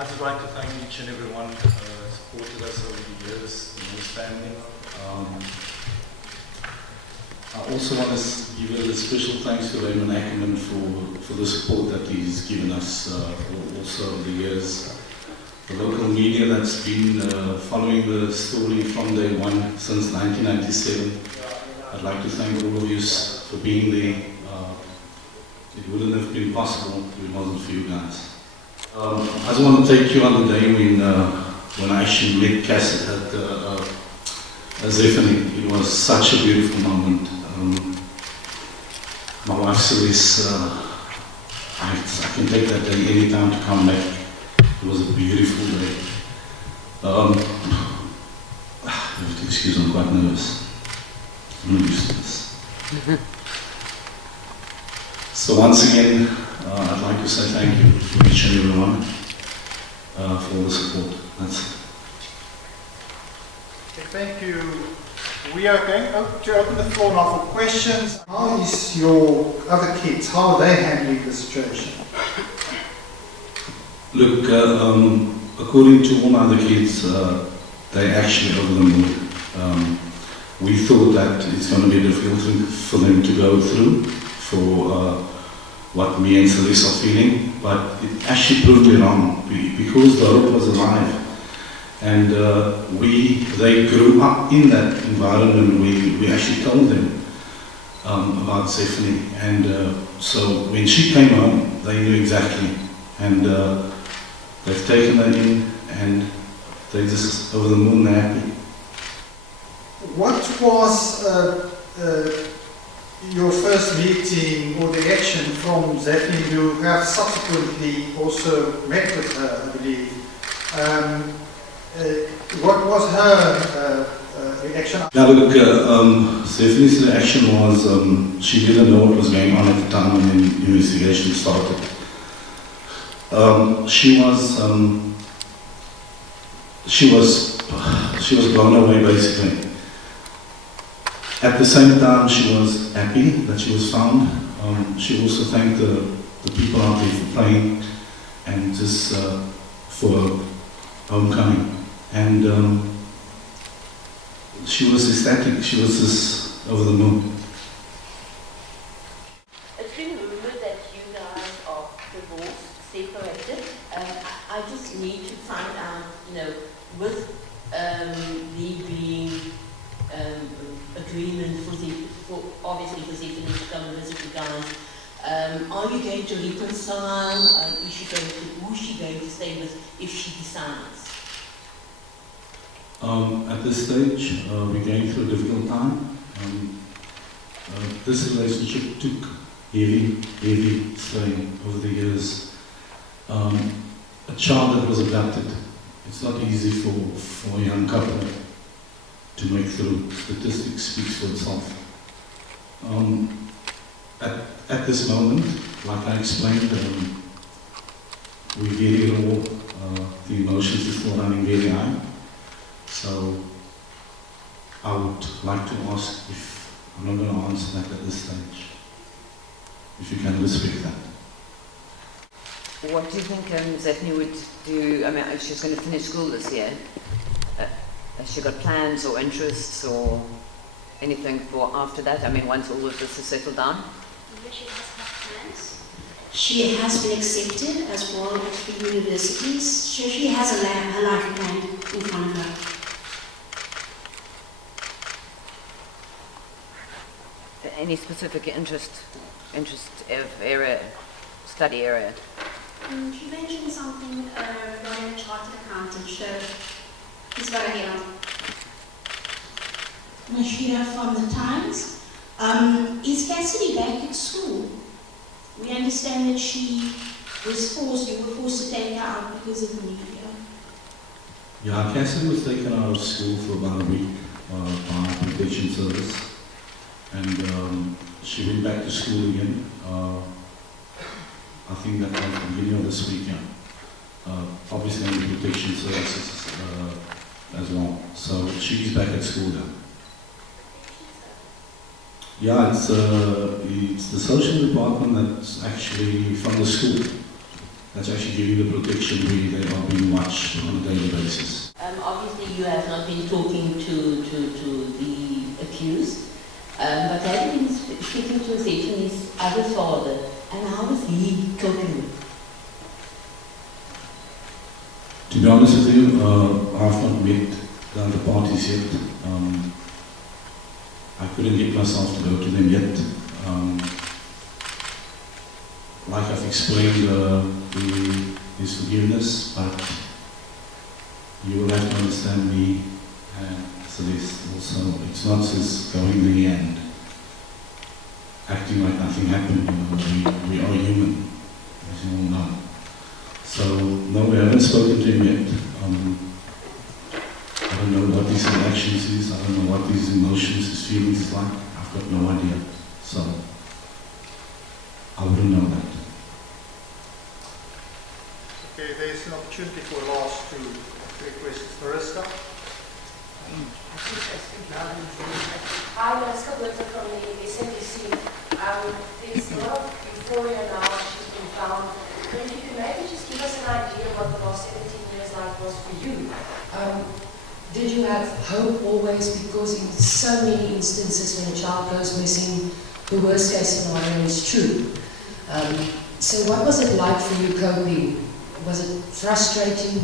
I'd just like to thank each and every one who supported us over the years in this family. I also want to give a special thanks to Raymond Ackerman for the support that he's given us also over the years. The local media that's been following the story from day one since 1997. I'd like to thank all of you for being there. It wouldn't have been possible if it wasn't for you guys. I just want to take you on the day when I actually met Cass at Zephany. It was such a beautiful moment. My wife says, I can take that day any time to come back. It was a beautiful day. You have to excuse me, I'm quite nervous. I'm not used to this. So once again, I'd like to say thank you to each and every one for all the support. That's it. Okay, thank you. We are going to open the floor now for questions. How is your other kids, how are they handling the situation? Look, according to all my other kids, they're actually over the moon. We thought that it's going to be difficult for them to go through for what me and Celeste are feeling, but it actually proved me wrong because the hope was alive. And they grew up in that environment. We actually told them about Zephany, and so when she came home, they knew exactly, and they've taken her in, and they're just over the moon, they're happy. What was your first meeting or the reaction from Zephany? You have subsequently also met with her, I believe. What was her reaction? Yeah, look, Zephany's reaction was she didn't know what was going on at the time when the investigation started. She was blown away basically. At the same time, she was happy that she was found. She also thanked the people out there for praying and just for homecoming. And she was ecstatic. She was just over the moon. It's been rumored that you guys are divorced, separated. I just need to find out, with the being agreement for obviously for Zephany to come and visit you guys. Are you going to reconcile? Who is she going to stay with if she decides? At this stage, we're going through a difficult time. This relationship took heavy strain over the years. A child that was abducted, it's not easy for a young couple to make through. Statistics speaks for itself. At this moment, like I explained, we're very raw. The emotions are still running very high. So I would like to ask if I'm not going to answer that at this stage. If you can respect that. What do you think Zephany would do? I mean, she's going to finish school this year. Has she got plans or interests or anything for after that? I mean, once all of this is settled down? She has plans. She has been accepted as well at 3 universities. So she has a life plan in front of her. Any specific interest of area, study area? She mentioned something regarding a chartered accountant. So it's got to get on. Mashira from the Times. Is Cassidy back at school? We understand that she was you were forced to take her out because of the media. Yeah, Cassidy was taken out of school for about a week by protection service. And she went back to school again. I think that was the beginning of this week, obviously under protection services as well. So she's back at school now. Yeah, it's the social department that's actually from the school that's actually giving the protection where they are being touch on a daily basis. Obviously, you have not been talking to the accused, but have you been speaking to Zephany's other father, and how is he coping with? To be honest with you, I've not met the other parties yet. I couldn't get myself to go to them yet. Like I've explained, his forgiveness, but you will have to understand me and Celeste also. It's not just going in the end, acting like nothing happened. You know, we are human, as you all know. So, no, we haven't spoken to him yet. I don't know what his reactions is, I don't know what his emotions, his feelings is like. I've got no idea. So, I wouldn't know that. Okay, there's an opportunity for last three questions. Mariska? Hi, Mariska from the SABC. There's a lot of euphoria now, she's been found. But if you could maybe just give us an idea of what the last 17 years life was for you. Did you have hope always? Because in so many instances when a child goes missing, the worst case scenario is true. So what was it like for you coping? Was it frustrating?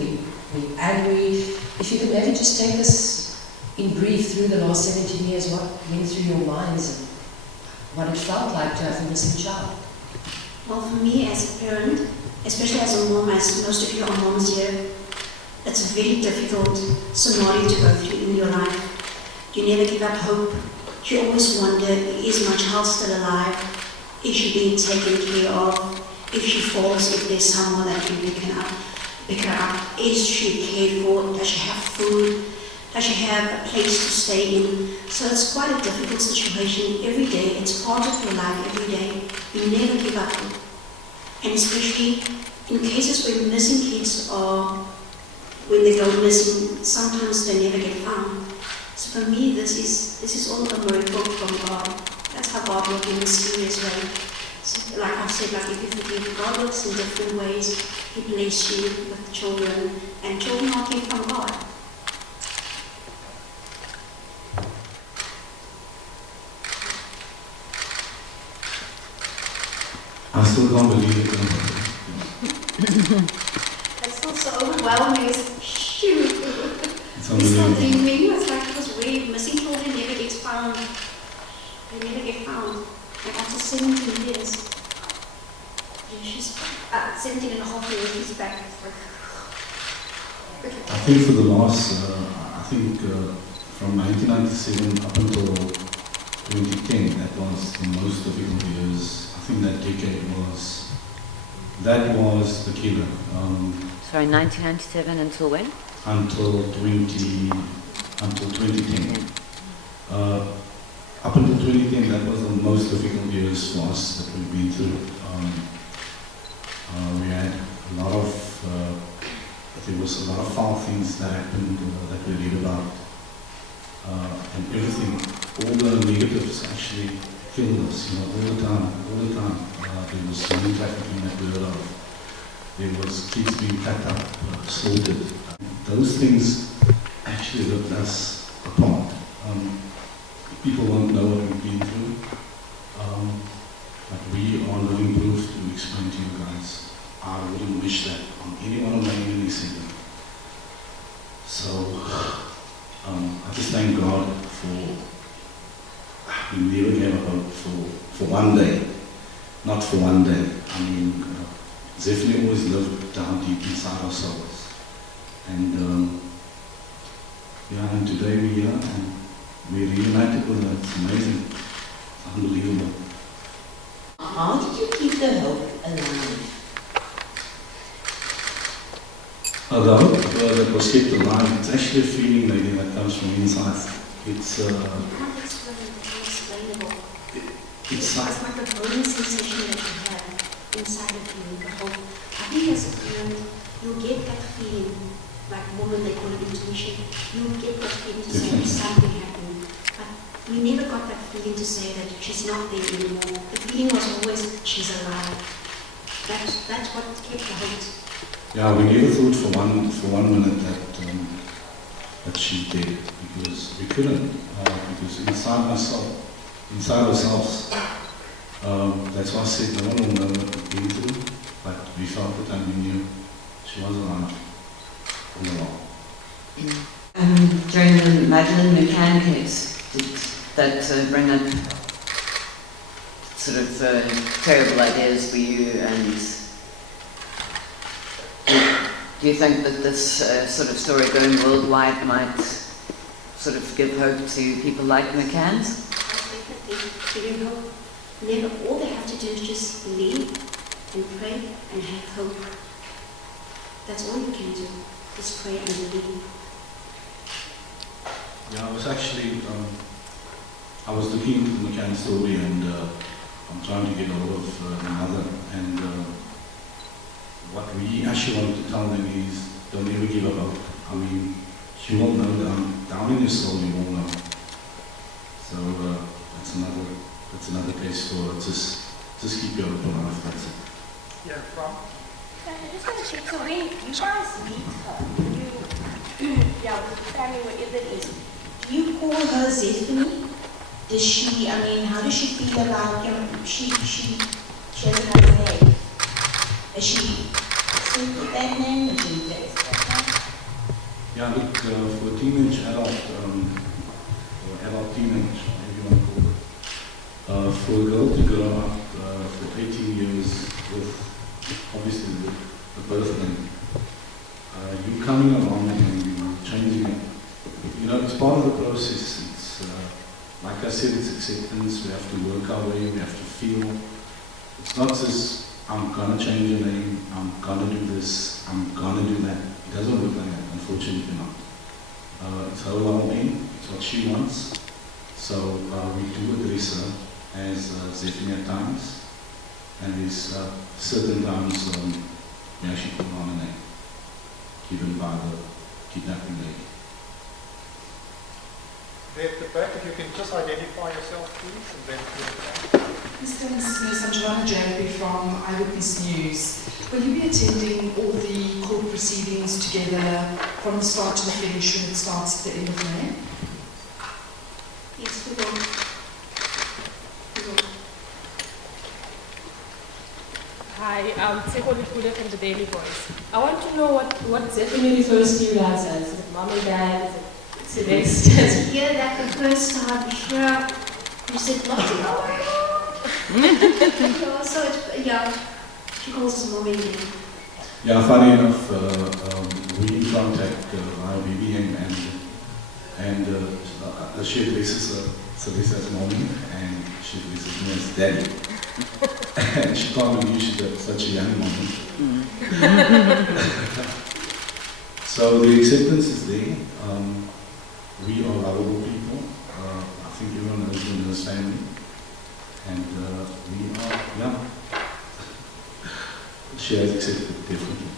Were you angry? If you could maybe just take us in brief through the last 17 years, what went through your minds and what it felt like to have a missing child? Well, for me as a parent, especially as a mom, as most of you are moms here, it's a very difficult scenario to go through in your life. You never give up hope. You always wonder, is my child still alive? Is she being taken care of? If she falls, if there's someone that can pick her up, is she cared for? Does she have food? Does she have a place to stay in? So it's quite a difficult situation every day. It's part of your life every day. You never give up. And especially in cases where missing kids are, when they go missing, sometimes they never get found. So for me, this is all a miracle from God. That's how God works in a mysterious way. So like I said, like if you forgive, God works in different ways. He blesses you with children, and children are given from God. I still can't believe it. It's still so overwhelming. Shoot. It's It's not unbelievable. dreaming. It's like it was weird. Missing children never get found. They never get found. Like after 17 years. She's 17 and a half years, she's back. I think for the last, from 1997 up until 2010, that was the most difficult years. I think that decade was the killer. Sorry, 1997 until when? Until 2010. Up until 2010, that was the most difficult years for us that we've been through. We had a lot of, there was a lot of foul things that happened that we read about. And everything, all the negatives actually killed us, all the time. There was human trafficking that we heard of. There was kids being cut up, slaughtered. Those things actually ripped us apart. People won't know what we've been through, but we are living proof to explain to you guys. I wouldn't wish that on anyone of my enemies either. So, I just thank God for, we never gave up hope for one day, not for one day. I mean, Zephany always lived down deep inside our souls. And, and today we're here and we're reunited with her. It's amazing. It's unbelievable. How did you keep the hope alive? The hope that was kept alive, it's actually a feeling maybe that comes from inside. It's You can't explain it, it's unexplainable. it's It's like a burning sensation that you have inside of you, the hope. I think as a parent, you'll get that feeling, like women, they call it intuition. You'll get that feeling to say something happened. But we never got that feeling to say that she's not there anymore. The feeling was always, she's alive. That's what kept the hope. Yeah, we never thought for one minute that she's dead, because we couldn't, because inside ourselves, that's why I said no one will know what we've been through, but we felt it and we knew she was alive all along. During the Madeleine McCann case, did that bring up sort of terrible ideas for you, and do you think that this sort of story going worldwide might sort of give hope to people like McCann's? Definitely giving hope. Never, all they have to do is just believe and pray and have hope. That's all you can do. Just pray and believe. Yeah, I was actually, I was looking into the McCann story, and I'm trying to get hold of the mother, and what we actually want to tell them is, don't ever give up hope. I mean, you will know down in your soul, you will know. So that's another case for just keep your hope alive. That's it. Yeah, from? I just want to check, so when you guys meet her, with the family, whatever it is, Do you call her Zephany? Does she, I mean, how does she feel about, she has another name. Is she accept that name? Is she embrace that name? Yeah, look, for a teenage adult, or adult teenage, maybe you want to call it, for a girl to grow up for 18 years with, obviously, the birth name, you coming along and changing it. You know, it's part of the process. It's, like I said, it's acceptance. We have to work our way. We have to feel. It's not just, I'm going to change your name. I'm going to do this. I'm going to do that. It doesn't work like that, unfortunately not. It's her well-being. It's what she wants. So we do address her as Zephany at times. And there's certain times we actually put on a name given by the kidnapping lady. There at the back, if you can just identify yourself, please, and then Mr. and Mrs. Nurse, I'm Joanna Janby from Eyewitness News. Will you be attending all the court proceedings together from the start to the finish when it starts at the end of May? Yes, we will. We will. Hi, I'm Zephany Nurse from the Daily Voice. I want to know what Zephany refers to you guys as. Is it mom and dad? Is it Celeste? To hear that the first time, sure, you said lots of, oh my God. So, yeah, she calls us mommy again. Yeah, funny enough, we in contact via BBM, and she addresses Celeste as mommy, and she addresses me as daddy. And she can't believe she's such a young mommy. So the acceptance is there. We are lovable people. I think everyone knows the Nurse family. And we are, yeah. She has accepted, definitely.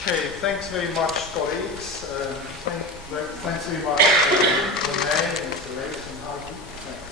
Okay, thanks very much, colleagues. Thanks very much, Morne and Celeste and Heidi. Thanks.